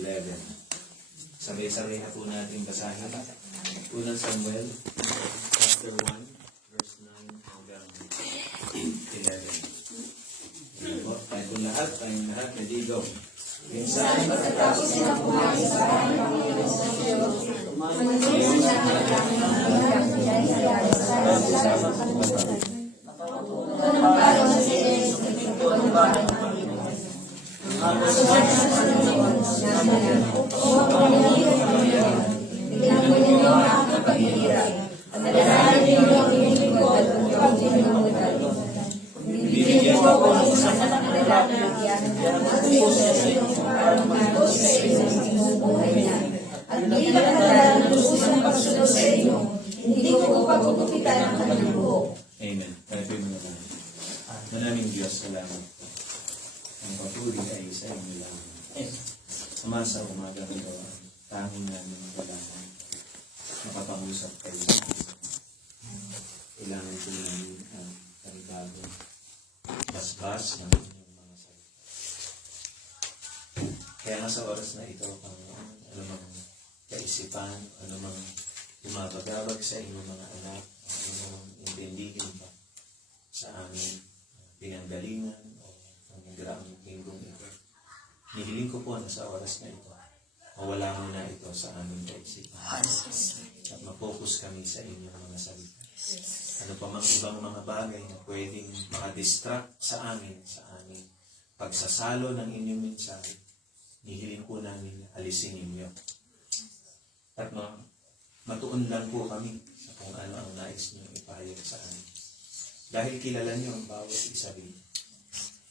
11. Sabay-sabay na po natin basahin. Unang Samuel, chapter 1, verse 9 hanggang 11. Tayong lahat, ready, go. Minsan, pagkatapos nilang kumain sa bahay ng Panginoon sa Diyos, manunusin siya ng maraming mga bigay sa Yerusalem sa kanluran. Napapagod sa siya sa pinto ng bahay ng Panginoon. Masulat sa Panginoon, sinabi niya, O Panginoon, Panginoon, tingnan mo ninyo ang aking paghihirap, at nalalaman ninyo ang inyong lingkod at ang iyong pinangutan. Bibigyan mo ako ng isang anak na lalagyan at puso sa iyong para magpulos sa isang buhay niya. At bilang halalan ng lusang pagsunod sa inyo, hindi ko pagugupitan ang kanyang buhok. Amen. Kalapin mo na lang. Maraming Diyos, salamat. Ang papuri ay sa inyo lang. Ama sa umaga ito, tanging namin ang kailangan. Makapag-usap kayo. Kailangan po namin ang panibago. Basbas ng inyong mga salita. Kaya nga sa oras na ito, ano mang kaisipan, ano mang lumabagabag sa inyong mga anak, ano mang intindihin pa sa aming pinanggalingan o pangigaraang linggong ito. Nihiling ko po na sa oras na ito, mawala mo na ito sa aming kaisipan. At mapokus kami sa inyong mga salita. Ano pa mang ibang mga bagay na pwedeng makadistract sa aming pagsasalo ng inyong mensahe, nihiling po namin alisin ninyo. At matuon lang po kami sa kung ano ang nais niyo ipahayag sa amin. Dahil kilala niyo ang bawat isa rin.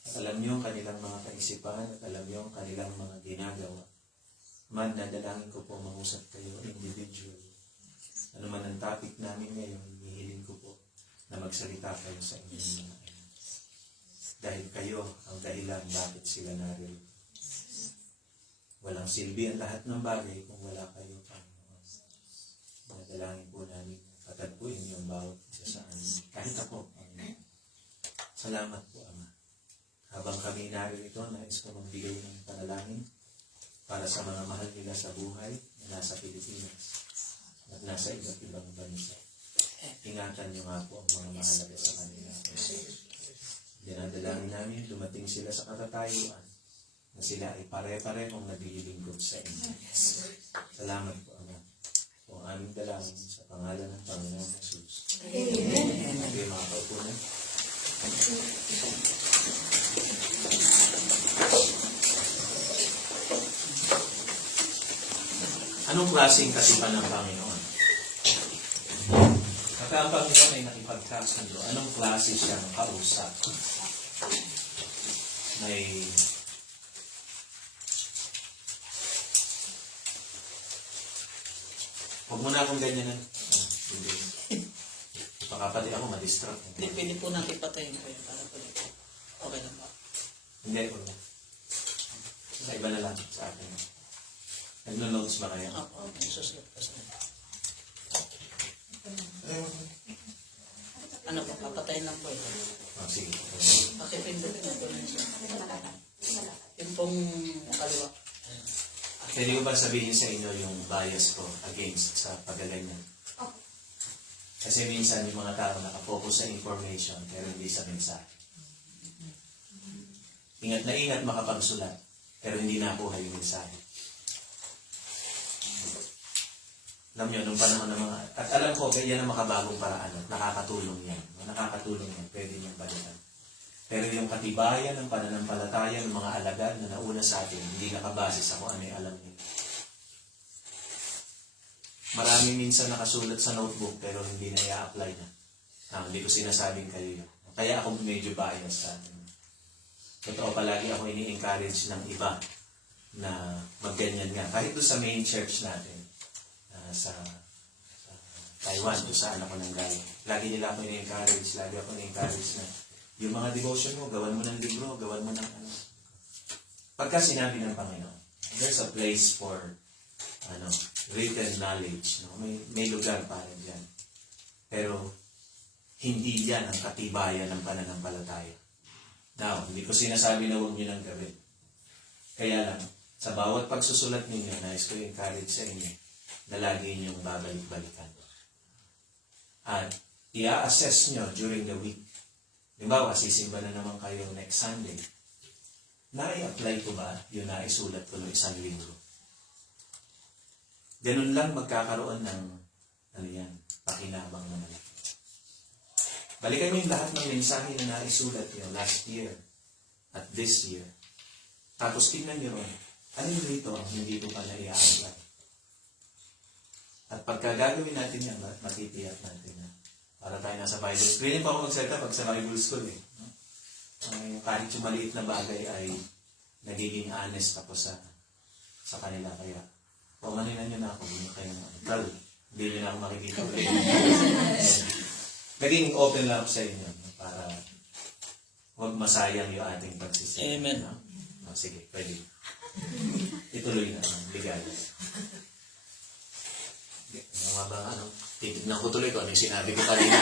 At alam niyo ang kanilang mga kaisipan at alam niyo ang kanilang mga ginagawa. Man, nadalangin ko po mangusap kayo individual. Ano man ang topic namin ngayon, nihiling ko po na magsalita kayo sa inyong mga anak. Dahil kayo ang dahilan bakit sila narito. Walang silbi ang lahat ng bagay kung wala kayo, Panginoon. Nadalangin po namin, patagpuin niyo ang bawat isa sa amin. Kahit ako, Panginoon. Salamat po, Ama. Habang kami narito, nais ko magbigay ng panalangin para sa mga mahal nila sa buhay na nasa Pilipinas at nasa iba't ibang bansa. Ingatan niyo nga po ang mga mahalaga sa kanila. Dinadalangin namin, dumating sila sa katatayuan na sila ay pare-parehong naglilingkod sa inyo. Salamat po, Ama. Po ang aming dalangin sa pangalan ng Panginoon Jesus. Amen. Okay, mga kaupo na. Anong klaseng kasipan ng Panginoon? Pagka ang Panginoon ay nakipagkasundo, anong klase siyang kausap? May huwag mo na akong ganyan. Hindi. Baka pati ako madistract. Hindi, pwede po natin patayin ko yun para po ito. Okay lang ba? Hindi, huwag mo. Sa iba na lang sa akin. Nagno-notes ba kayo? Ako, susunod pa sa ano po, papatayin lang po ito. Oh, sige. Pakipindutin na po lang siya. Yung pong kaliwa. Pwede ko ba sabihin sa inyo yung bias ko against sa pagaganyan? Kasi minsan yung mga tao nakafocus sa information pero hindi sa mensahe. Ingat na ingat makapagsulat pero hindi nakuha yung mensahe. Alam nyo, nung panahon ng mga... At alam ko, kaya na makabagong paraan at nakakatulong yan. Nakakatulong yan. Pwede niyang balikan. Pero yung katibayan ng pananampalataya ng mga alagad na nauna sa atin, hindi nakabase sa kung ano yung alam niya. Maraming minsan nakasulat sa notebook pero hindi na i-apply na. Hindi ko sinasabing kayo yun. Kaya ako medyo bias sa atin. Totoo palagi ako ini-encourage ng iba na magganyan nga. Kahit doon sa main church natin, sa Taiwan, doon saan ako nang galing. Lagi nila ako ini-encourage, lagi ako ini-encourage na yung mga devotion mo, gawan mo ng libro, gawan mo ng ano. Pagka sinabi ng Panginoon, there's a place for written knowledge. No? May lugar para dyan. Pero hindi yan ang katibayan ng pananampalataya. Now, hindi ko sinasabi na huwag nyo nang gawin. Kaya lang, Sa bawat pagsusulat ninyo, nais ko encourage sa inyo na lagi ninyong babalik-balikan. At i-assess nyo during the week. Halimbawa, sisimba na naman kayo next Sunday. Na-i-apply ko ba yung naisulat ko noong isang linggo? Ganun lang magkakaroon ng pakinabang na malaki. Balikan nyo yung lahat ng mensahe na naisulat nyo last year at this year. Tapos tingnan nyo ron, ano yung rito ang hindi ko pala i-apply? At pagka gagawin natin yan, matitiyak natin na para tayo nasa Bible school. Ganyan pa ako magsalita pag sa Bible school eh. Kahit yung maliit na bagay ay nagiging honest ako sa kanila. Kaya, pumaninan nyo na ako, hindi kayo naman. Hindi nyo na ako makikita ulit. Naging open lang ako sa inyo para huwag masayang yung ating pagsisip. Amen. Sige, pwede. Ituloy na. Bigay. Mga ba, titignan ko tuloy ko ano yung sinabi ko kanina.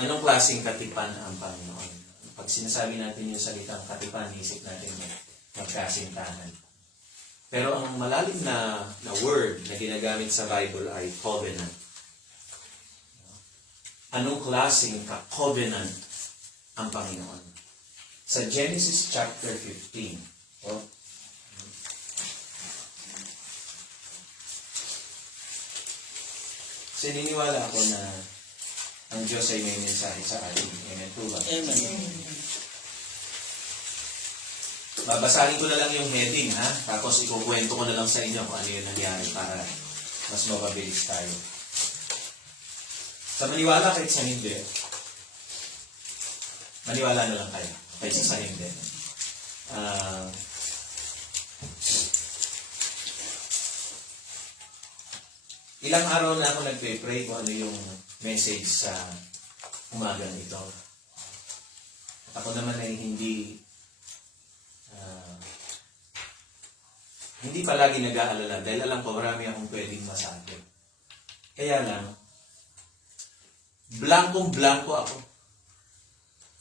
Anong klaseng katipan ang Panginoon? Pag sinasabi natin yung salitang katipan, isip natin magkasintahan. Pero ang malalim na word na ginagamit sa Bible ay covenant. Anong klaseng ka-covenant ang Panginoon? Sa Genesis chapter 15, sininiwala ako na ang Diyos ay may mensahe sa atin. Amen po ba? Amen. Babasahin ko na lang yung heading, ha? Tapos ikukwento ko na lang sa inyo kung ano yung nangyari para mas mapabilis tayo. Sa maniwala kahit sa hindi, maniwala na lang kayo kahit sa hindi. Ilang araw na ako nagpe-pray kung ano yung message sa umagang ito. Ako naman ay hindi palagi nag-aalala dahil alam ko marami akong pwedeng masabi. Kaya lang, blankong-blanko ako.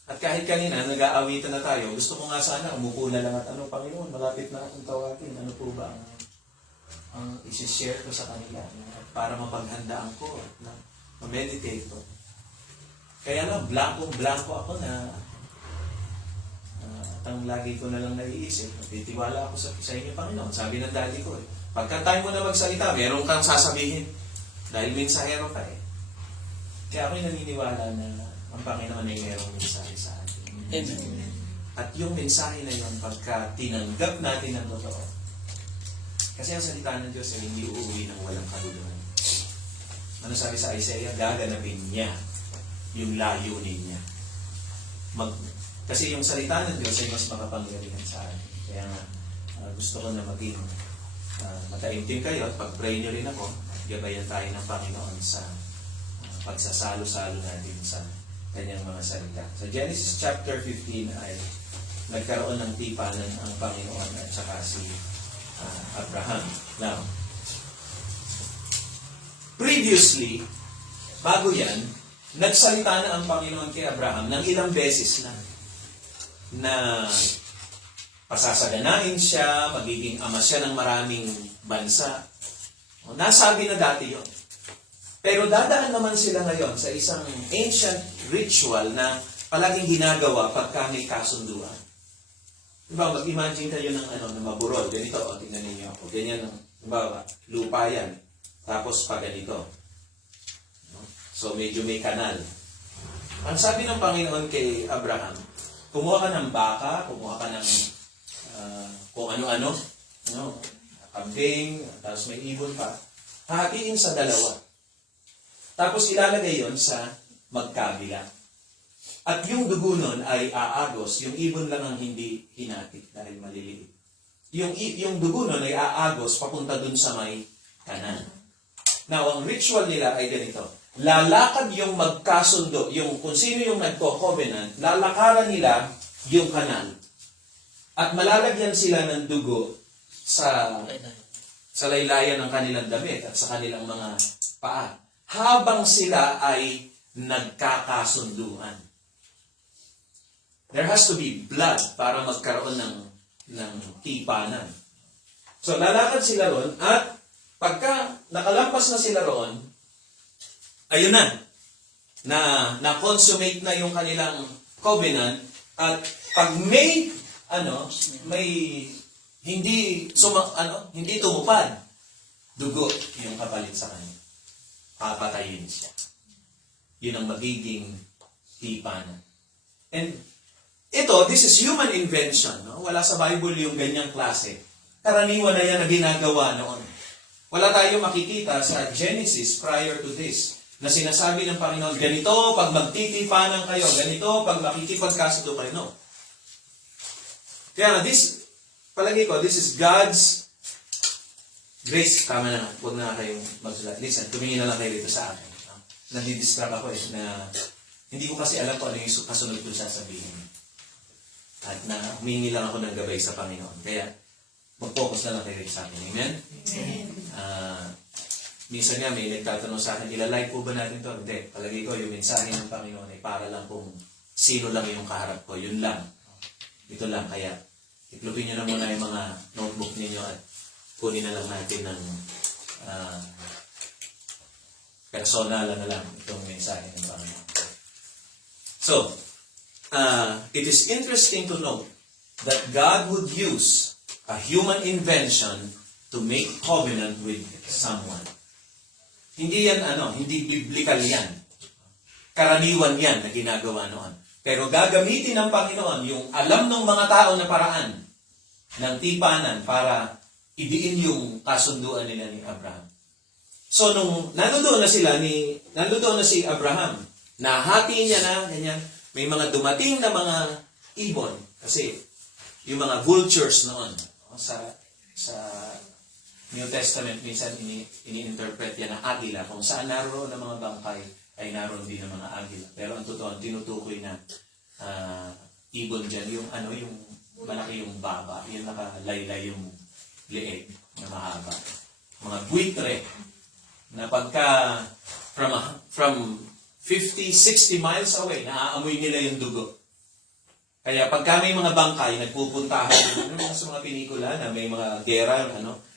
At kahit kanina, nag-aawitan na tayo, gusto ko nga sana, umupo na lang at Panginoon, malapit na akong tawagin. Ano po ba ang isi-share ko sa kanila para mapaghandaan ko at ma-meditate ko. Kaya lang, blankong-blanko ako na ang lagi ko na lang naiisip. Titiwala ako sa inyo, Panginoon. Sabi ng daddy ko pagka tayo mo na magsalita, meron kang sasabihin. Dahil mensahero ka Kaya ako'y naniniwala na ang Panginoon ay merong mensahe sa atin. Amen. At yung mensahe na yun, pagka tinanggap natin ng totoo, kasi ang salita ng Diyos ay hindi uuwi ng walang kabuluhan. Ano sabi sa Isaiah? Gaganapin niya yung layunin niya. Kasi yung salita ng Diyos ay mas makapangyarihan sa atin. Kaya nga, gusto ko na maging mataimtim kayo at pag-pray nyo rin ako, gabayan tayo ng Panginoon sa pagsasalo-salo natin sa kanyang mga salita. Sa Genesis chapter 15 ay nagkaroon ng tipanan ang Panginoon at saka si Abraham. Now, previously, bago yan, nagsalita na ang Panginoon kay Abraham ng ilang beses na pasasaganain siya, magiging ama siya ng maraming bansa. Nasabi na dati yon. Pero dadaan naman sila ngayon sa isang ancient ritual na palaging ginagawa pagka may kasunduan. Diba, mag-imagine kayo ng maburol. Ganito, tingnan ninyo ako. Ganyan, diba, lupa yan. Tapos pa ganito. So, medyo may kanal. Ang sabi ng Panginoon kay Abraham, kumuha ka ng baka, kumuha ka ng kung ano-ano, kambing, tapos may ibon pa. Hahatiin sa dalawa. Tapos ilalagay yon sa magkabila. At yung dugo nun ay aagos, yung ibon lang ang hindi hinatik dahil maliliit. Yung dugo nun ay aagos papunta dun sa may kanan. Now, ang ritual nila ay ganito. Lalakad yung magkasundo, yung kung sino yung nagko-covenant, lalakaran nila yung kanal. At malalagyan sila ng dugo sa laylayan ng kanilang damit at sa kanilang mga paa. Habang sila ay nagkakasunduan. There has to be blood para magkaroon ng ng tipanan. So, lalakad sila ron at pagka nakalampas na sila roon, ayun na-consummate na yung kanilang covenant at pag may hindi tumupad, dugo yung kapalit sa kanya. Papatayin siya. Yun ang magiging tipanan. And this is human invention. No? Wala sa Bible yung ganyang klase. Karaniwan na yan na ginagawa noon. Wala tayong makikita sa Genesis prior to this na sinasabi ng Panginoon, ganito pag magtitipanan kayo, ganito pag makikipagkasundo kayo. No. Kaya palagi ko, this is God's grace. Tama na, huwag na kayong magsulat. Listen, tumingin na lang kayo dito sa akin. No? Nandidistract ako na hindi ko kasi alam kung ano yung kasunod ko sasabihin. At na humingi lang ako ng gabay sa Panginoon. Kaya, mag-focus na lang kayo sa akin. Amen? Minsan nga may nagtatanong sa akin, ilalike po ba natin to? Hindi. Palagi ko, yung mensahe ng Panginoon ay para lang kung sino lang yung kaharap ko. Yun lang. Ito lang. Kaya, iklupin nyo na muna yung mga notebook ninyo at kunin na lang natin ng personal na lang itong mensahe ng Panginoon. So, it is interesting to note that God would use a human invention to make covenant with someone. Hindi yan hindi biblical yan. Karaniwan yan na ginagawa noon. Pero gagamitin ng Panginoon yung alam ng mga tao na paraan ng tipanan para idiin yung kasunduan nila ni Abraham. So nung nandoon na si Abraham, nahati niya na ganyan, may mga dumating na mga ibon kasi yung mga vultures noon sa New Testament minsan ini-interpret yan na agila. Kung saan naroon ng mga bangkay ay naroon din ng mga agila. Pero ang totoo, tinutukoy na ibon dyan, yung malaki yung baba, yung nakalaylay yung leeg na mahaba. Mga buitre na pagka from 50, 60 miles away, naaamoy nila yung dugo. Kaya pagka may mga bangkay, nagpupuntahan sa mga pinikula na may mga gera,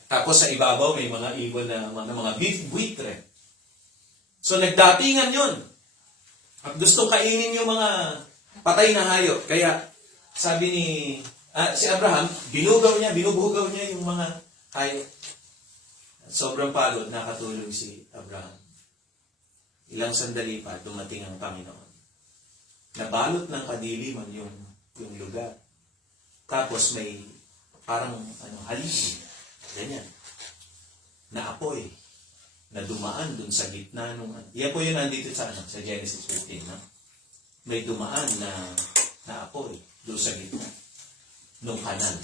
tapos sa ibabaw may mga ibon na mga buitre. So nagdatingan yun. At gustong kainin yung mga patay na hayop. Kaya sabi si Abraham, binubugaw niya yung mga hayop. Sobrang pagod, nakatulog si Abraham. Ilang sandali pa, dumating ang Panginoon. Nabalot ng kadiliman yung lugar. Tapos may parang haligi. Ganyan. Na apoy. Na dumaan dun sa gitna nung... Yan po yun nandito sa Genesis 15. No? May dumaan na apoy dun sa gitna. Nung kanan.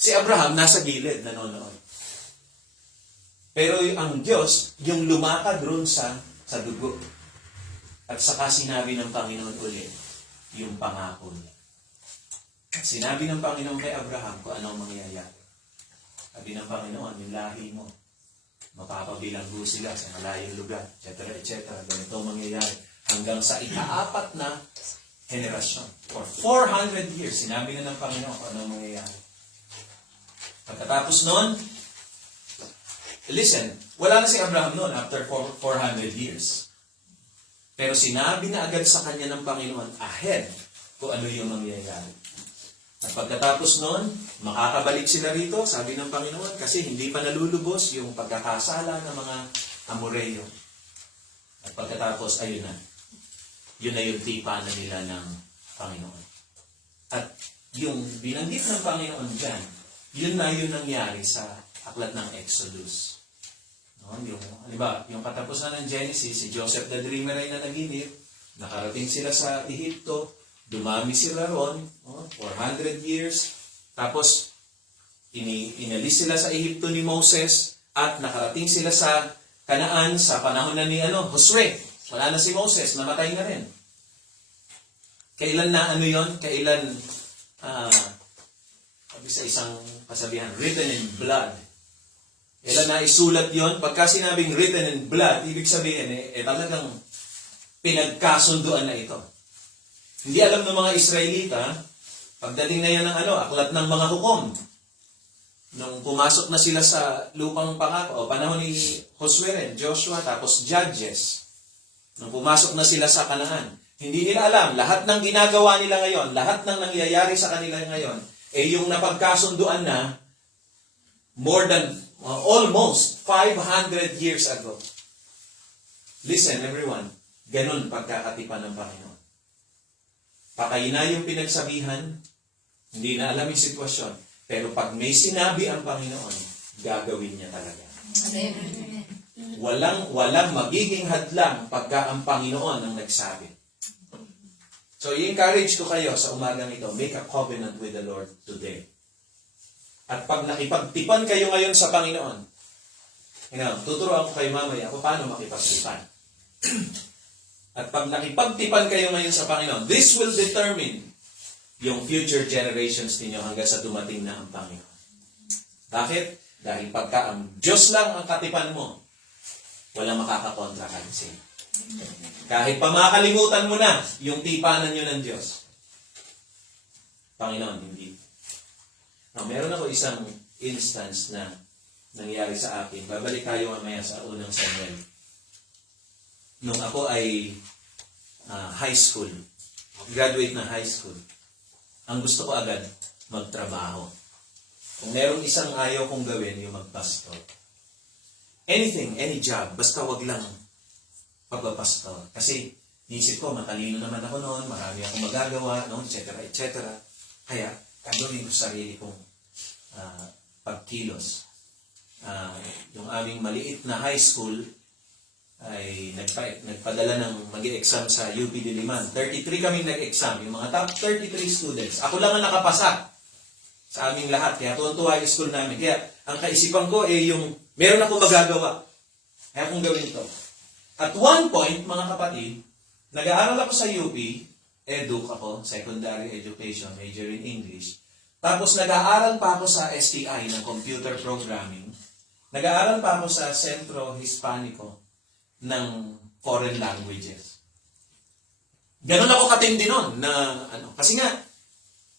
Si Abraham nasa gilid, nanonood. Pero ang Diyos, yung lumakad ron sa dugo. At saka sinabi ng Panginoon ulit, yung pangako niya. Sinabi ng Panginoon kay Abraham kung anong mangyayari. Sabi ng Panginoon, yung lahi mo, mapapabilanggo sila sa malayong lugar, etc., etc. Ganito mangyayari. Hanggang sa ika-4 na henerasyon. For 400 years, sinabi na ng Panginoon kung anong mangyayari. Pagkatapos nun, listen, wala na si Abraham noon after 400 years. Pero sinabi na agad sa kanya ng Panginoon ahead kung ano yung mangyayari. At pagkatapos noon, makakabalik sila rito, sabi ng Panginoon, kasi hindi pa nalulubos yung pagkakasala ng mga Amoreo. At pagkatapos, ayun na. Yun na yung tipanan nila ng Panginoon. At yung binanggit ng Panginoon dyan, yun na yun nangyari sa aklat ng Exodus. No? Yung katapusan ng Genesis, si Joseph the Dreamer ay nanaginip, nakarating sila sa Ehipto, dumami sila ron, 400 years. Tapos, inalis sila sa Ehipto ni Moses at nakarating sila sa Kanaan sa panahon na ni Josue. Wala na si Moses, namatay na rin. Kailan na yon? Kailan, sa isang kasabihan, written in blood. Kailan na isulat yon? Pagka sinabing written in blood, ibig sabihin, talagang pinagkasunduan na ito. Hindi alam ng mga Israelita Pagdating na yan ng aklat ng mga hukom, nung pumasok na sila sa lupang pangako, panahon ni Josue rin, Joshua, tapos Judges, nung pumasok na sila sa Kanaan, hindi nila alam, lahat ng ginagawa nila ngayon, lahat ng nangyayari sa kanila ngayon, yung napagkasunduan na more than, almost 500 years ago. Listen, everyone, ganun pagkakatipan ng Panginoon. Pakayin na yung pinagsabihan, hindi na alam yung sitwasyon, pero pag may sinabi ang Panginoon, gagawin niya talaga. Walang magiging hadlang pagka ang Panginoon ang nagsabi. So, i-encourage ko kayo sa umagang ito, make a covenant with the Lord today. At pag nakipagtipan kayo ngayon sa Panginoon, tuturuan ko kayo mamaya kung paano makipagtipan. At pag nakipagtipan kayo ngayon sa Panginoon, this will determine yung future generations ninyo hanggang sa dumating na ang Panginoon. Bakit? Dahil pagka ang Diyos lang ang katipan mo, walang makakakontra kansin. Kahit pa makalimutan mo na yung tipanan nyo ng Diyos. Panginoon, hindi. Now, meron ako isang instance na nangyari sa akin. Babalik tayo mamaya sa unang Samuel. Nung ako ay high school, graduate na high school, ang gusto ko agad, magtrabaho. Kung merong isang ayaw kong gawin, yung magpastor. Anything, any job, basta wag lang pagpapastor. Kasi, nisip ko, matalino naman ako noon, marami akong magagawa, no, etc., etc. Kaya, gagawin ko sarili kong pagkilos. Yung aming maliit na high school, ay nagpadala ng mag-i-exam sa UP Diliman. 33 kaming nag-exam, yung mga top 33 students. Ako lang ang nakapasa sa aming lahat. Kaya tuwan-tuwa yung school namin. Kaya ang kaisipan ko yung meron akong magagawa. Kaya akong gawin ito. At one point, mga kapatid, nag-aaral ako sa UP, Educ ako, secondary education, major in English. Tapos nag-aaral pa ako sa STI ng computer programming. Nag-aaral pa ako sa Centro Hispanico ng foreign languages. Ganon ako katindi nun na kasi nga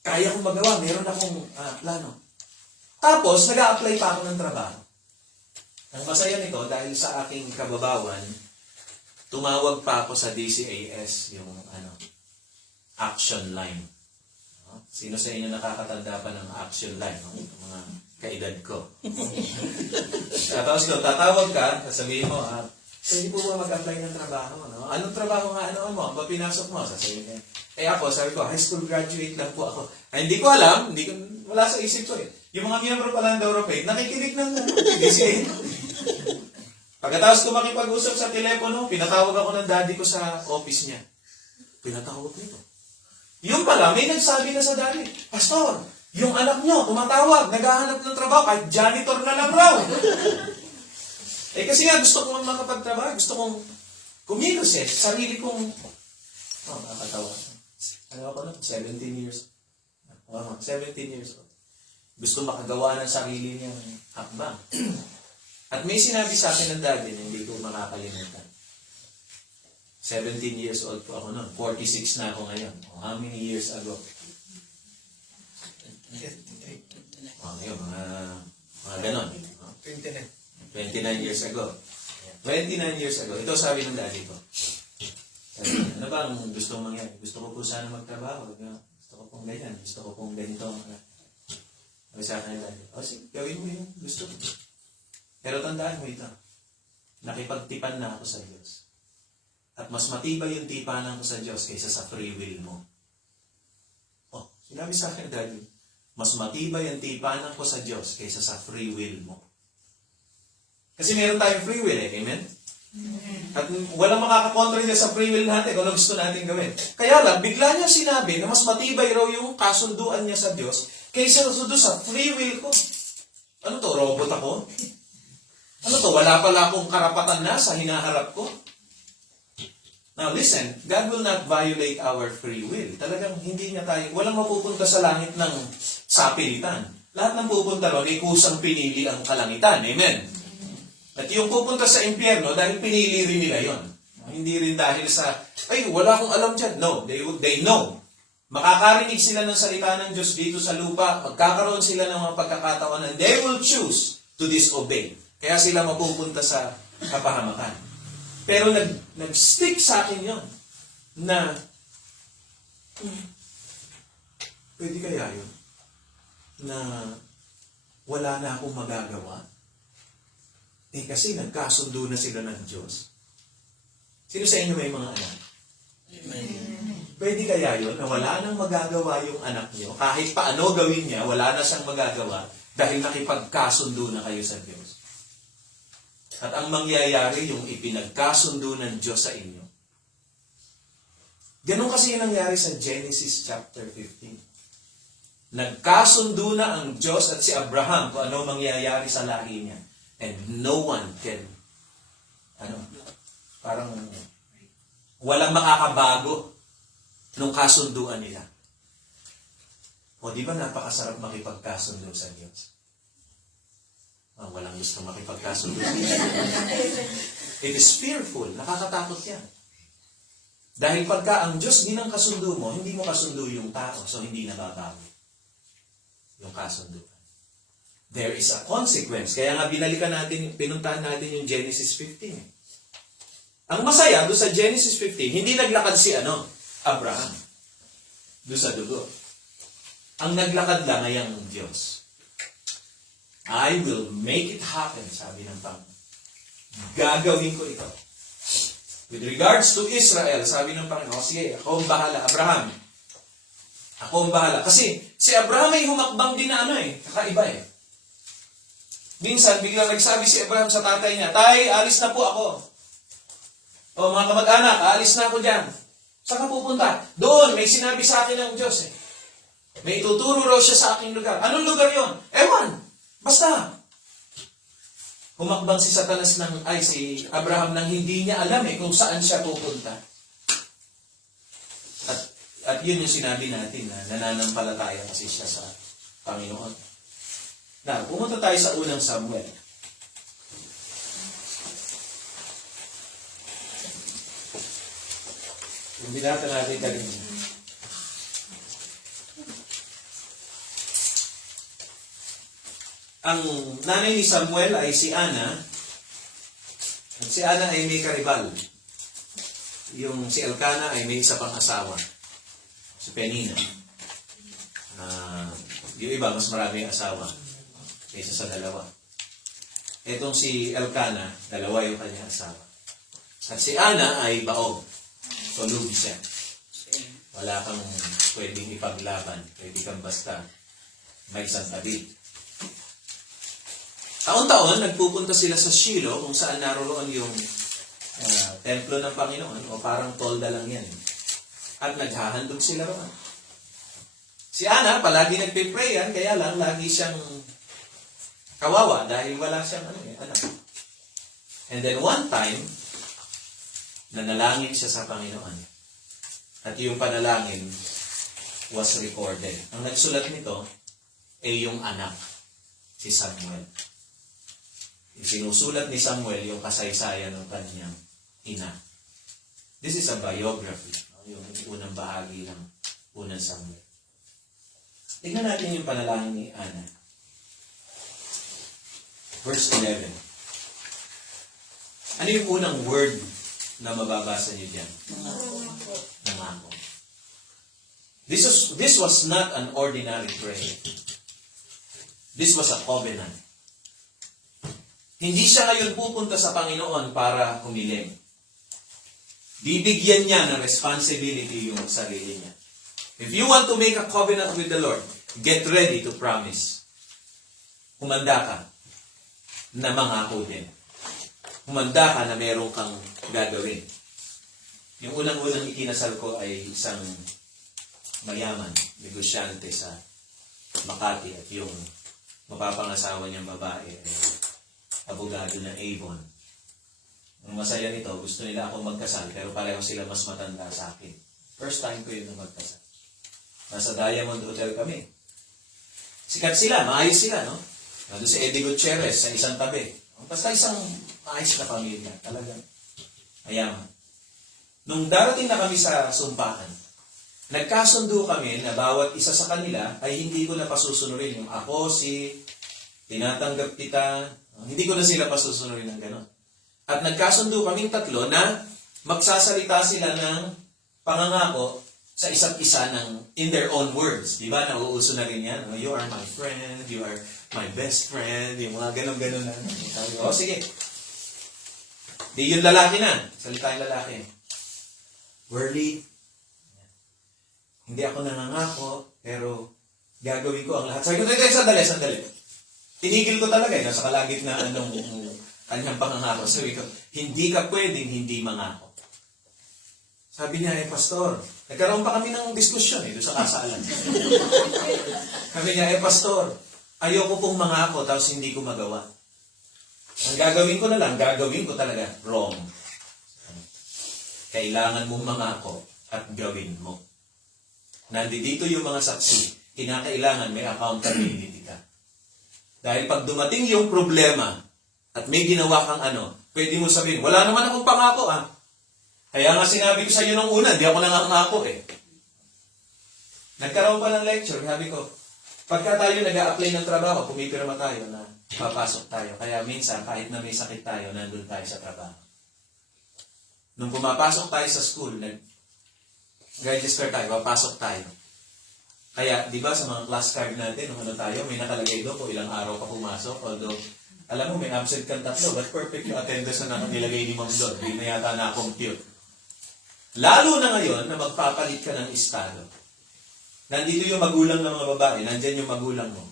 kaya kong magawa, meron akong plano. Tapos nag-a-apply pa ako ng trabaho. Ang masaya nito dahil sa aking kababawan, tumawag pa ako sa DCAS, yung action line. Sino sa inyo nakakatanda pa ng action line? Mga kaedad ko. Tapos tatawag ka, sasabihin mo, pwede po ba mag-apply ng trabaho? No? Anong trabaho nga mo? Ba pinasok mo? Sasabihin niya. Ako, sabi ko, high school graduate lang po ako. Hindi ko alam, wala sa isip ko eh. Yung mga miyembro pala ng Europay, nakikinig ng DCA. Pagkatapos ko makipag-usap sa telepono, pinatawag ako ng daddy ko sa office niya. Pinatawag nito. Yung pala, may nagsabi na sa daddy, Pastor, yung anak niyo, tumatawag, naghahanap ng trabaho, kahit janitor na lang raw. Kasi nga, gusto kong makapagtrabaho, gusto kong kumilos sarili kong, nakakatawa. Ako na, 17 years. 17 years old. Gusto makagawa ng sarili niyang hakbang. At may sinabi sa akin ng daddy na hindi ko makakalimutan. 17 years old po ako noon. 46 na ako ngayon. How many years ago? Ngayon, mga ganon. 29 years ago. 29 years ago. Ito sabi ng daddy ko. Ano ba ang gusto mong mangyari? Gusto ko po sana magtrabaho. Gusto ko pong ganyan. Gusto ko pong ganito. Sabi sa akin ng daddy, sige, gawin mo yung gusto ko. Pero tandaan mo ito. Nakipagtipan na ako sa Diyos. At mas matibay yung tipanan ko sa Diyos kaysa sa free will mo. Sinabi sa akin, daddy, mas matibay ang tipanan ko sa Diyos kaysa sa free will mo. Kasi meron tayong free will amen? At walang makakakontra niya sa free will natin kung ano gusto natin gawin. Kaya lang, bigla niya sinabi na mas matibay raw yung kasunduan niya sa Diyos kaysa sa free will ko. Ano to, robot ako? Ano to, wala pala akong karapatan na sa hinaharap ko? Now listen, God will not violate our free will. Talagang hindi niya tayo, walang mapupunta sa langit ng sapilitan. Lahat ng pupunta ron ay kusang pinili ang kalangitan. Amen? At yung pupunta sa impyerno, dahil pinili rin nila yon. Hindi rin dahil sa, wala akong alam dyan. No, they know Makakarinig sila ng salita ng Diyos dito sa lupa, magkakaroon sila ng mga pagkakataon and they will choose to disobey. Kaya sila mapupunta sa kapahamakan. Pero nag-stick sa akin yon na pwede kaya yun na wala na akong magagawa? Kasi nagkasundo na sila ng Diyos. Sino sa inyo may mga anak? Pwede kaya yun na wala nang magagawa yung anak niyo, kahit paano gawin niya, wala na siyang magagawa dahil nakipagkasundo na kayo sa Diyos. At ang mangyayari, yung ipinagkasundo ng Diyos sa inyo. Ganun kasi yung nangyari sa Genesis chapter 15. Nagkasundo na ang Diyos at si Abraham kung ano mangyayari sa lahi niya. And no one can, parang walang makakabago nung kasunduan nila. O di ba napakasarap makipagkasundo sa Diyos? Walang gusto makipagkasundo sa Diyos. It is fearful. Nakakatakot yan. Dahil pagka ang Diyos din ang kasundo mo, hindi mo kasundo yung tao, so hindi nababago yung kasunduan. There is a consequence. Kaya nga binalikan natin, pinuntahan natin yung Genesis 15. Ang masaya, doon sa Genesis 15, hindi naglakad si Abraham. Doon sa dugo. Ang naglakad lang ay ang Diyos. I will make it happen, sabi ng Panginoon. Gagawin ko ito. With regards to Israel, sabi ng Panginoon, sige, ako ang bahala. Abraham, ako ang bahala. Kasi si Abraham ay humakbang din na kakaiba Minsan, biglang nagsabi si Abraham sa tatay niya, Tay, alis na po ako. O mga kamag-anak, alis na ako dyan. Saan ka pupunta? Doon, may sinabi sa akin ng Diyos May ituturo raw siya sa aking lugar. Anong lugar yon? Ewan. Basta. Humakbang si si Abraham nang hindi niya alam kung saan siya pupunta. At yun yung sinabi natin na nananampalataya kasi siya sa Panginoon. Now, pumunta tayo sa unang Samuel. Yung binata natin kanina. Ang nanay ni Samuel ay si Ana. At si Ana ay may karibal. Yung si Elkanah ay may isa pang asawa. Si Penina. Yung iba, mas marami ang asawa kaysa sa dalawa. Etong si Elkanah, dalawa yung kanyang asawa. At si Ana ay baog. Tulog siya. Wala kang pwedeng ipaglaban. Pwede kang basta may isang tabi. Taon-taon, nagpupunta sila sa Shiloh kung saan naroon yung templo ng Panginoon o parang tolda lang yan. At naghahandog sila roon. Si Ana, palagi nagpipray yan, kaya lang lagi siyang kawawa dahil wala siyang anak. And then one time, nanalangin siya sa Panginoon. At yung panalangin was recorded. Ang nagsulat nito ay yung anak, si Samuel. Sinusulat ni Samuel yung kasaysayan ng kanyang ina. This is a biography. Yung unang bahagi ng unang Samuel. Tingnan natin yung panalangin ni Ana. Verse 11. Ano yung unang word na mababasa niyo dyan? Nangako. This was not an ordinary prayer. This was a covenant. Hindi siya ngayon pupunta sa Panginoon para humiling. Bibigyan niya ng responsibility yung sarili niya. If you want to make a covenant with the Lord, get ready to promise. Humanda ka na mangako din. Humanda ka na meron kang gagawin. Yung unang-unang ikinasal ko ay isang mayaman, negosyante sa Makati at yung mapapangasawa niyang babae ay abogado na Avon. Ang masaya nito, gusto nila ako magkasal pero pareho sila mas matanda sa akin. First time ko yun na magkasal. Nasa Diamond Hotel kami. Sikat sila, maayos sila, no? Nandun si Eddie Gutierrez sa isang tabi. Basta isang maayos na pamilya. Talagang mayaman. Nung darating na kami sa sumpahan, Nagkasundo kami na bawat isa sa kanila ay hindi ko na pasusunurin. Yung ako, tinatanggap kita, hindi ko na sila pasusunurin ng gano'n. At nagkasundo kaming tatlo na magsasalita sila ng pangangako sa isa't isa in their own words. Di ba? Nauuso na rin yan. You are my friend, you are my best friend, yung mga ganon-ganon na. Sabi ko, sige. Di yung lalaki na. Salita yung lalaki. Worley, hindi ako nangangako, pero gagawin ko ang lahat. Sabi ko, sandali. Tinigil ko talaga eh. Nasa kalagitnaan ng kanyang pangangako. Sabi ko, hindi ka pwedeng hindi mangako. Sabi niya, pastor, nagkaroon pa kami ng diskusyon doon sa kasalan. Sabi niya, pastor, ayoko pong mangako tapos hindi ko magawa. Ang gagawin ko na lang, gagawin ko talaga wrong. Kailangan mong mangako at gawin mo. Nandito yung mga saksi, kinakailangan may accountability ka. Dahil pag dumating yung problema at may ginawa kang pwede mo sabihin, wala naman akong pangako Kaya nga sinabi ko sa iyo nung una, di ako nangangako Nagkaroon pa ng lecture, sabi ko, pagka tayo nag-a-apply ng trabaho, pumipirma tayo na papasok tayo. Kaya minsan, kahit na may sakit tayo, nandun tayo sa trabaho. Nung pumapasok tayo sa school, nag-register tayo, papasok tayo. Kaya, di ba sa mga class card natin, nung may nakalagay doon kung ilang araw ka pumasok. Although, alam mo, may absent kang 3, but perfect yung attendance na nilagay ni Ma'am Dodd. Hindi na yata na-compute. Lalo na ngayon na magpapalit ka ng estado. Nandito yung magulang ng mga babae, nandyan yung magulang mo.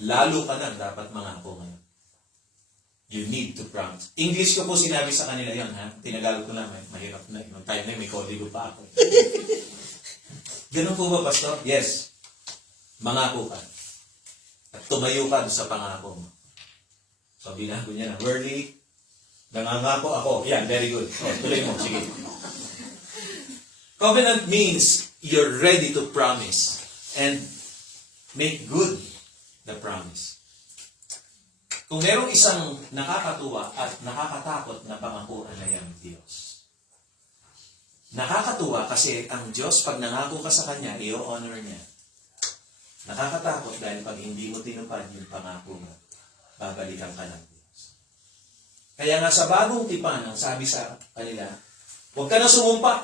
Lalo ka na dapat mangako ngayon. You need to promise. English ko po sinabi sa kanila yon Tinagalog ko lang, mahirap na. Nung time na may kodigo pa ako. Ganun po ba, Pastor? Yes. Mangako ka. At tumayo ka sa pangako mo. So, binago niya na, Worley, nangangako ako. Yan, very good. Tuloy mo, sige. Covenant means you're ready to promise and make good the promise. Kung merong isang nakakatuwa at nakakatakot na pangakuan na yan, Diyos. Nakakatuwa kasi ang Diyos, pag nangako ka sa Kanya, i-honor niya. Nakakatakot dahil pag hindi mo tinupad yung pangako mo, babalikan ka ng Diyos. Kaya nga sa bagong tipan, ang sabi sa kanila, huwag ka na sumumpa.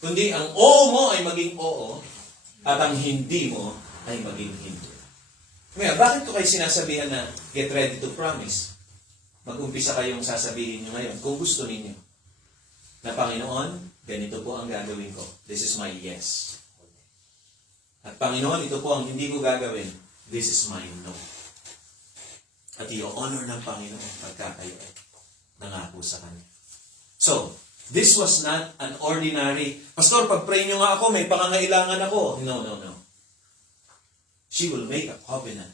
Kundi ang oo mo ay maging oo, at ang hindi mo ay maging hindi. Ngayon, bakit ko kayo sinasabihan na get ready to promise? Mag-umpisa kayong sasabihin nyo ngayon, kung gusto ninyo, na Panginoon, ganito po ang gagawin ko. This is my yes. At Panginoon, ito po ang hindi ko gagawin. This is my no. At i-honor ng Panginoon pagka kayo ay nangako sa Kanya. So, this was not an ordinary, Pastor, pag-pray nyo nga ako, may pangangailangan ako. No. She will make a covenant.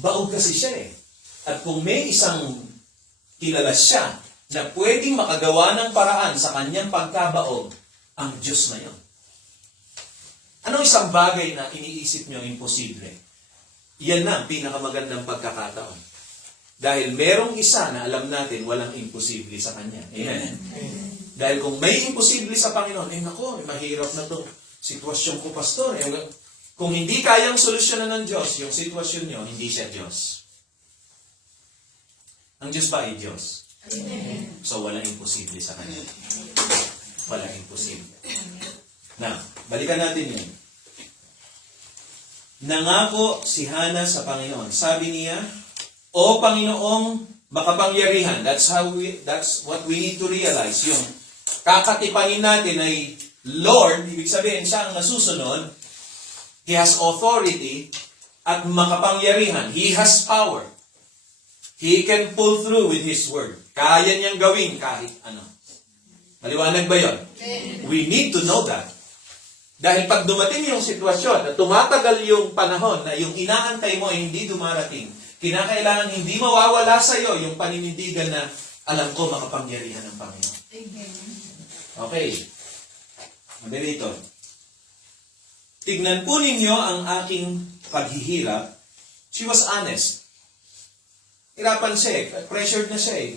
Baog kasi siya At kung may isang kilala siya na pwedeng makagawa ng paraan sa kanyang pagkabaog, ang Diyos na yun. Anong isang bagay na iniisip nyo imposible? Yan na ang pinakamagandang pagkakataon. Dahil merong isa na alam natin walang imposible sa Kanya. Amen. Dahil kung may imposible sa Panginoon, mahirap na to. Sitwasyon ko, Pastor. Kung hindi kayang solusyonan ng Diyos, yung sitwasyon nyo, hindi siya Diyos. Ang Diyos ba ay Diyos? Amen. So, walang imposible sa Kanya. Walang imposible. Now, balikan natin yun. Nangako si Hana sa Panginoon. Sabi niya, O Panginoong makapangyarihan. That's what we need to realize. Yung kakatipanin natin ay Lord, ibig sabihin siya ang nasusunod. He has authority at makapangyarihan. He has power. He can pull through with His word. Kaya niyang gawin kahit ano. Maliwanag ba yun? We need to know that. Dahil pag dumating yung sitwasyon at tumatagal yung panahon na yung inaantay mo ay hindi dumarating, kinakailangan hindi mawawala sa iyo yung paninindigan na alam ko makapangyarihan ng Panginoon. Okay. Sabi dito, tignan po ninyo ang aking paghihirap. She was honest. Hirapan siya pressured na siya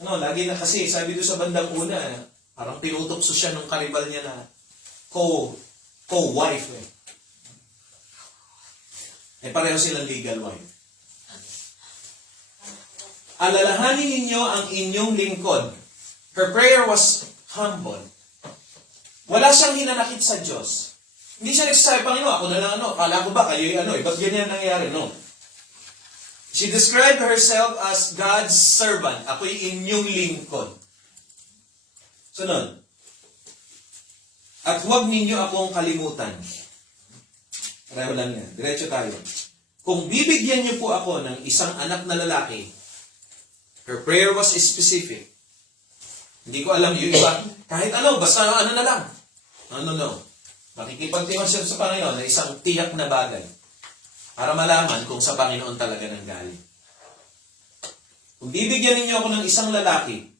lagi na kasi, sabi doon sa bandang una, parang pinutokso siya nung karibal niya na co-wife eh. Pareho silang legal wife. Alalahanin ninyo ang inyong lingkod. Her prayer was humble. Wala siyang hinanakit sa Diyos. Hindi siya nagsasabi, Panginoon, ako na lang kala ko ba kayo'y ba't ganyan nangyari? No. She described herself as God's servant. Ako'y inyong lingkod. Sunod. At huwag ninyo akong kalimutan. Pareho lang yan. Diretso tayo. Kung bibigyan niyo po ako ng isang anak na lalaki, her prayer was specific. Hindi ko alam yung iba. Kahit basta ano na lang. No. Makikipagtiwan siya sa Panginoon na isang tiyak na bagay para malaman kung sa Panginoon talaga nang galing. Kung bibigyan ninyo ako ng isang lalaki,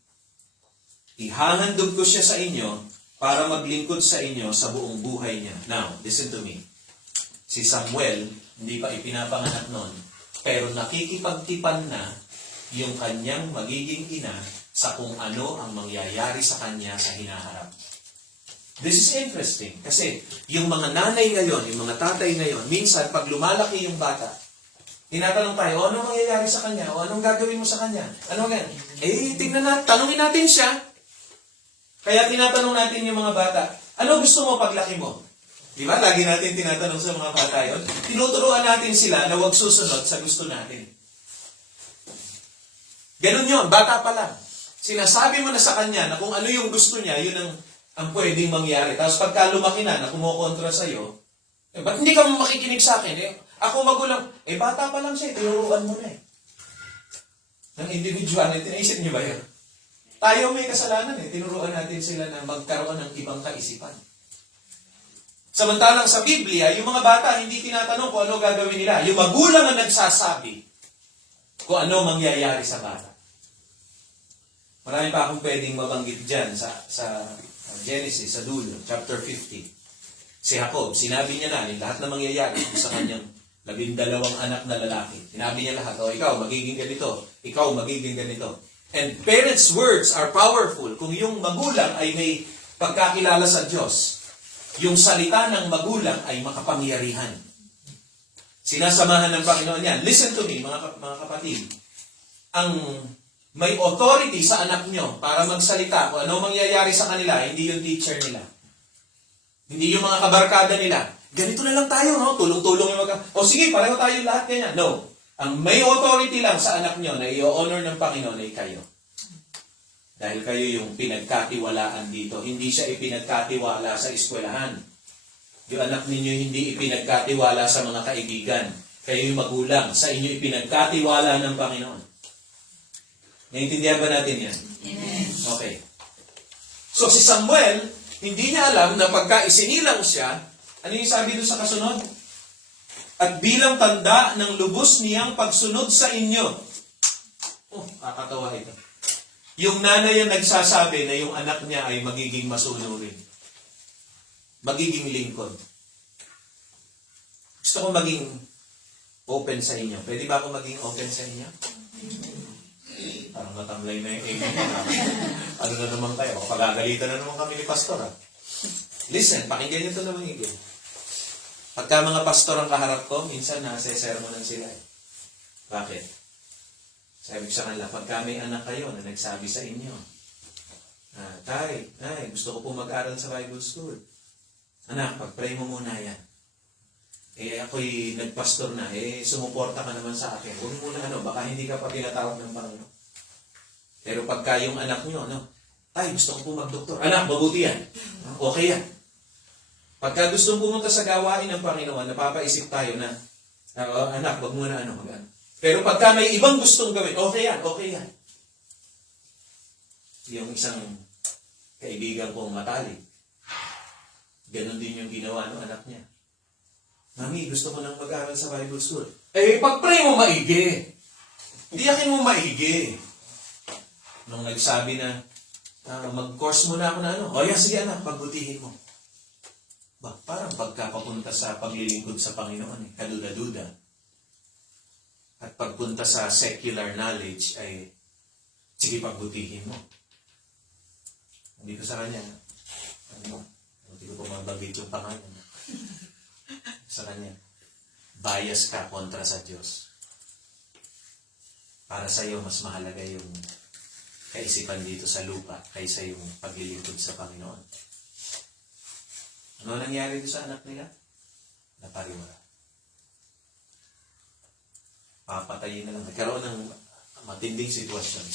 ihahandog ko siya sa inyo para maglingkod sa inyo sa buong buhay niya. Now, listen to me. Si Samuel, hindi pa ipinapanganak noon, pero nakikipagtipan na yung kanyang magiging ina sa kung ano ang mangyayari sa kanya sa hinaharap. This is interesting kasi yung mga nanay ngayon, yung mga tatay ngayon, minsan pag lumalaki yung bata, tinatanong tayo, ano mangyayari sa kanya? O anong gagawin mo sa kanya? Ano nga? Tingnan natin, tanungin natin siya. Kaya tinatanong natin yung mga bata, ano gusto mo paglaki mo? Di ba? Lagi natin tinatanong sa mga bata yun. Tinuturuan natin sila na huwag susunod sa gusto natin. Ganun yun, bata pa lang. Sinasabi mo na sa kanya na kung ano yung gusto niya, yun ang pwedeng mangyari. Tapos pagka lumaki na kumukontra sa'yo, ba't hindi ka makikinig sa akin? Ako magulang, bata pa lang siya, tinuruan mo na ng individuality. Naisip niyo ba yun? Tayo may kasalanan tinuruan natin sila na magkaroon ng ibang kaisipan. Samantalang sa Biblia, yung mga bata hindi tinatanong kung ano gagawin nila. Yung magulang ang nagsasabi kung ano mangyayari sa bata. Marami pa akong pwedeng mabanggit dyan sa Genesis, sa dulo, chapter 50. Si Jacob, sinabi niya na lahat na mangyayari sa kanyang 12 anak na lalaki. Sinabi niya lahat, ikaw magiging ganito, ikaw magiging ganito. And parents' words are powerful. Kung yung magulang ay may pagkakilala sa Diyos, yung salita ng magulang ay makapangyarihan. Sinasamahan ng Panginoon yan. Listen to me, mga kapatid. Ang may authority sa anak nyo para magsalita kung ano mangyayari sa kanila, hindi yung teacher nila. Hindi yung mga kabarkada nila. Ganito na lang tayo, no? Tulong-tulong yung sige, pareho tayo lahat ganyan. No. Ang may authority lang sa anak nyo na i-honor ng Panginoon ay kayo. Dahil kayo yung pinagkatiwalaan dito. Hindi siya ipinagkatiwala sa eskwelahan. Yung anak ninyo hindi ipinagkatiwala sa mga kaibigan. Kayo yung magulang. Sa inyo ipinagkatiwala ng Panginoon. Naintindihan ba natin yan? Amen. Okay. So si Samuel, hindi niya alam na pagka isinilang siya, ano yung sabi doon sa kasunod? At bilang tanda ng lubos niyang pagsunod sa inyo. Kakatawa ito. Yung nanay ang nagsasabi na yung anak niya ay magiging masunurin. Magiging lingkod. Gusto ko maging open sa inyo. Pwede ba ako maging open sa inyo? Parang matamlay na yung amen. Ano na naman kayo? Pagagalitan na naman kami ni pastor. Listen, pakinggan nyo ito na magiging. Pagka mga pastor ang kaharap ko, minsan nasa-sermonan sila. Bakit? Sabi ko sa kanila, pagka may anak kayo na nagsabi sa inyo, Tay, gusto ko po mag-aral sa Bible School. Anak, pag-pray mo muna yan. Ako'y nagpastor na, sumuporta ka naman sa akin. Huwag muna baka hindi ka pa tinatawag ng Panginoon. Pero pagka yung anak nyo, Tay, gusto ko po mag-doktor. Anak, mabuti yan. Okay yan. Pagka gusto pumunta sa gawain ng Panginoon, napapaisip tayo na, anak, wag muna mag-ano. Pero pagka may ibang gustong gawin, okay yan. Yung isang kaibigan kong matalik, ganon din yung ginawa ng anak niya. Mami, gusto ko nang mag-aral sa Bible School. Pag-pray mo maigi. Tiyakin mo maigi. Nung nagsabi na, mag-course muna ako na sige anak, pagbutihin mo. Parang pagkapapunta sa paglilingkod sa Panginoon, kaduda-duda. At pagpunta sa secular knowledge ay, sige, pagbutihin mo. Hindi ko sa kanya, ko pa mababit yung pangalan. Sa kanya. Bias ka kontra sa Diyos. Para sa iyo, mas mahalaga yung kaisipan dito sa lupa kaysa yung paglilingkod sa Panginoon. Ano nangyari doon sa anak nila? Napariwara. Papatayin na lang. Nagkaroon ng matinding sitwasyon.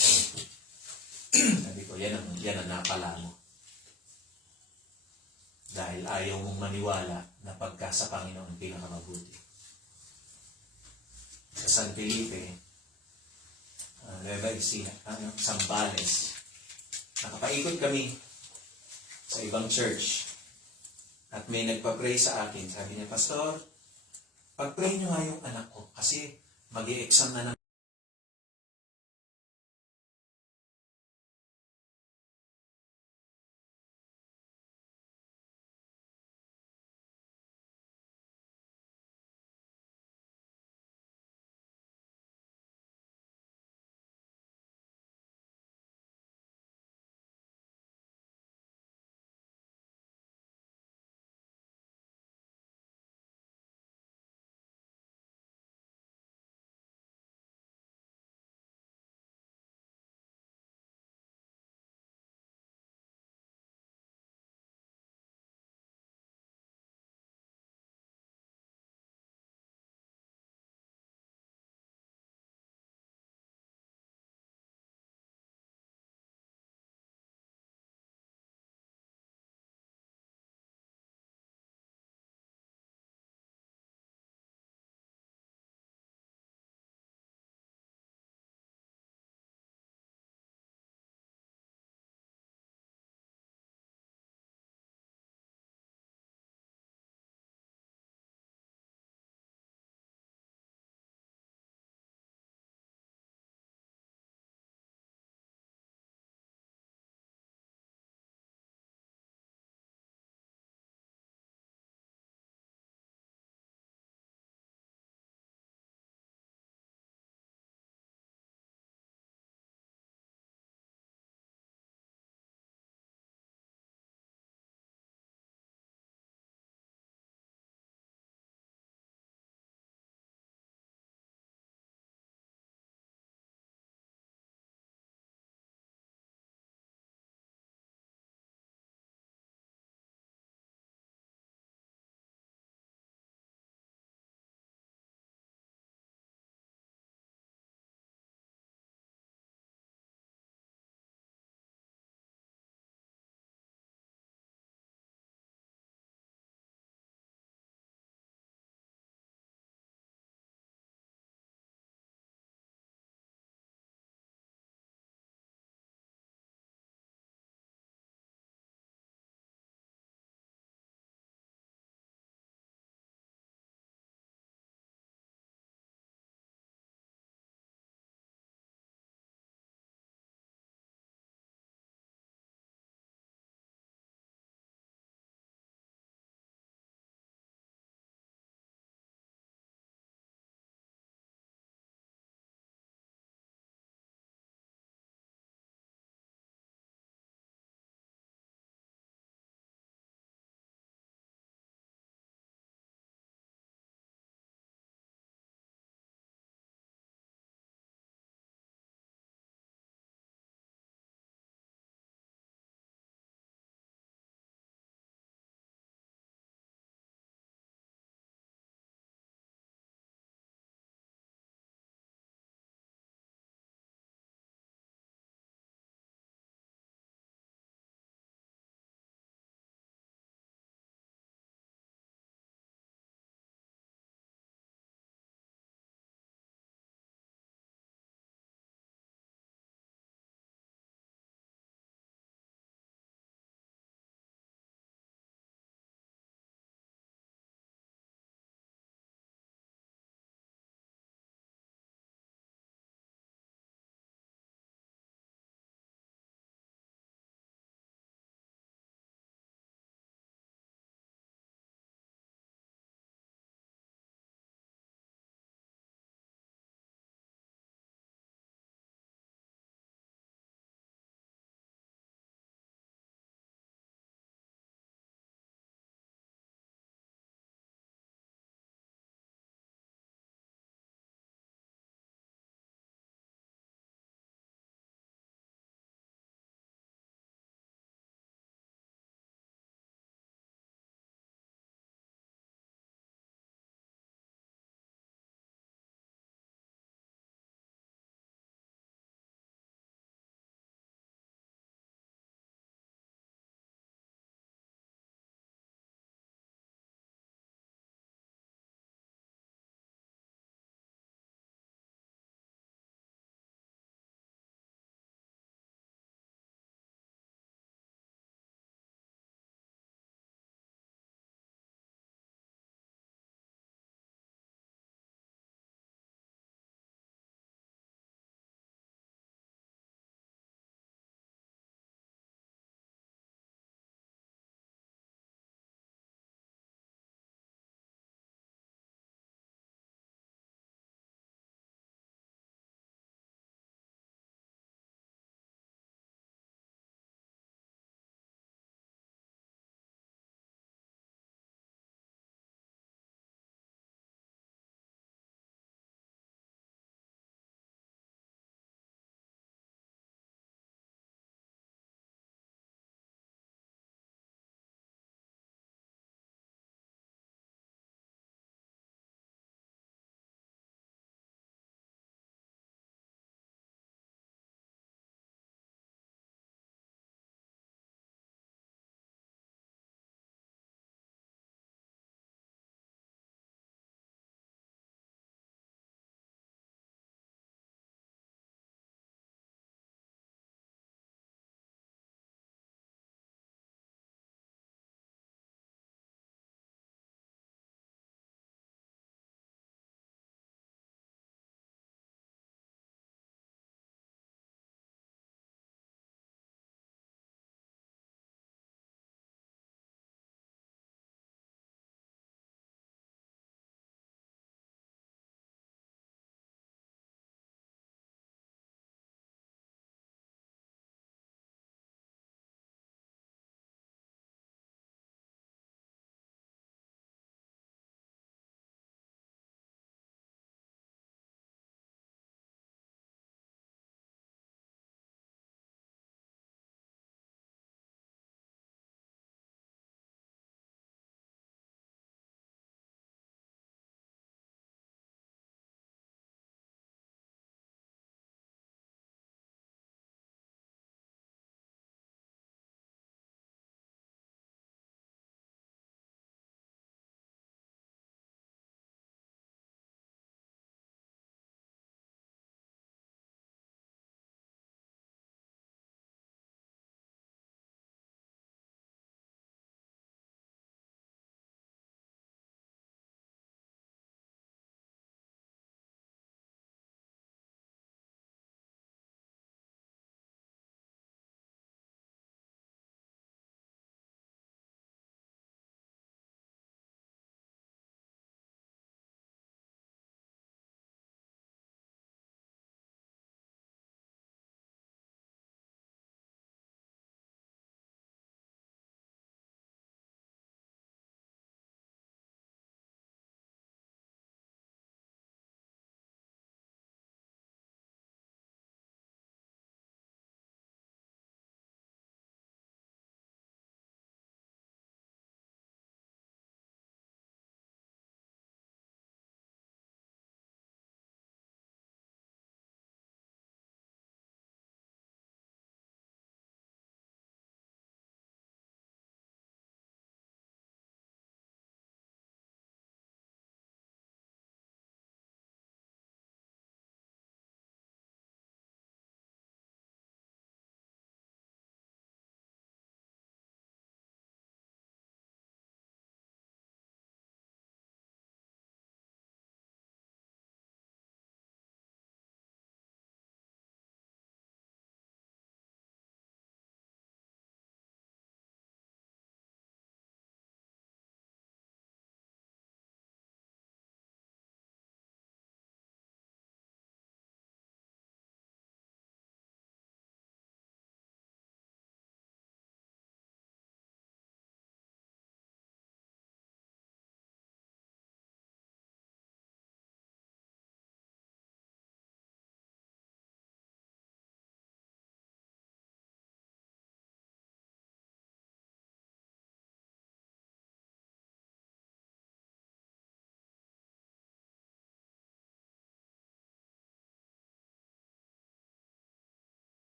Sabi ko, yan ang napala mo. Dahil ayaw mong maniwala na pagka sa Panginoon ang pinakamabuti. Sa San Felipe, Nueva Ecija, Zambales, nakapaikot kami sa ibang church. At may nagpa-pray sa akin. Sabi niya, Pastor, pag-pray nyo nga yung anak ko kasi mag-i-exam na